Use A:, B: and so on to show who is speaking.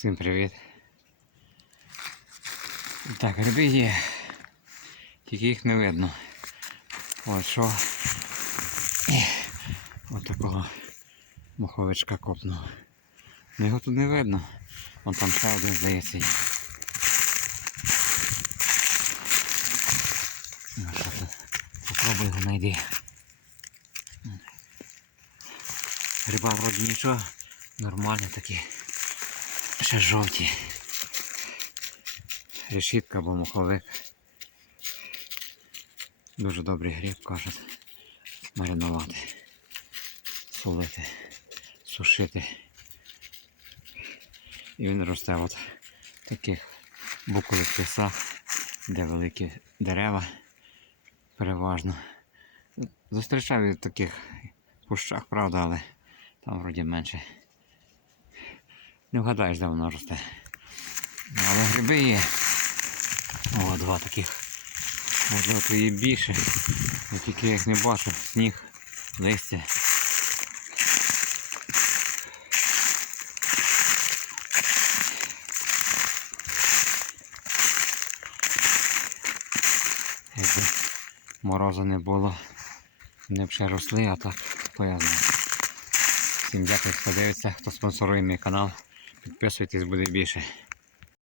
A: Всім привіт. Так, гриби є. Тільки їх не видно. От що. От такого моховичка копнув. Ну його тут не видно. Вон там ще один здається є. Ну що тут? Попробуй його знайди. Гриба вроді нічого. Нормально такі. Ще жовті. Решітка або муховик. Дуже добрий гриб, кажуть. Маринувати, солити, сушити. І він росте от в таких букових лісах, де великі дерева переважно. Зустрічав в таких кущах, правда, але там вроді менше. Не вгадаєш, де воно росте. Ну, Але гриби є. О, два таких. Можливо, то є більше. Я тільки їх не бачу. Сніг, листя. Якби морозу не було, не б ще росли, а так поясно. Всім дякую, хто дивиться, хто спонсорує мій канал. Підписуйтесь, буде більше.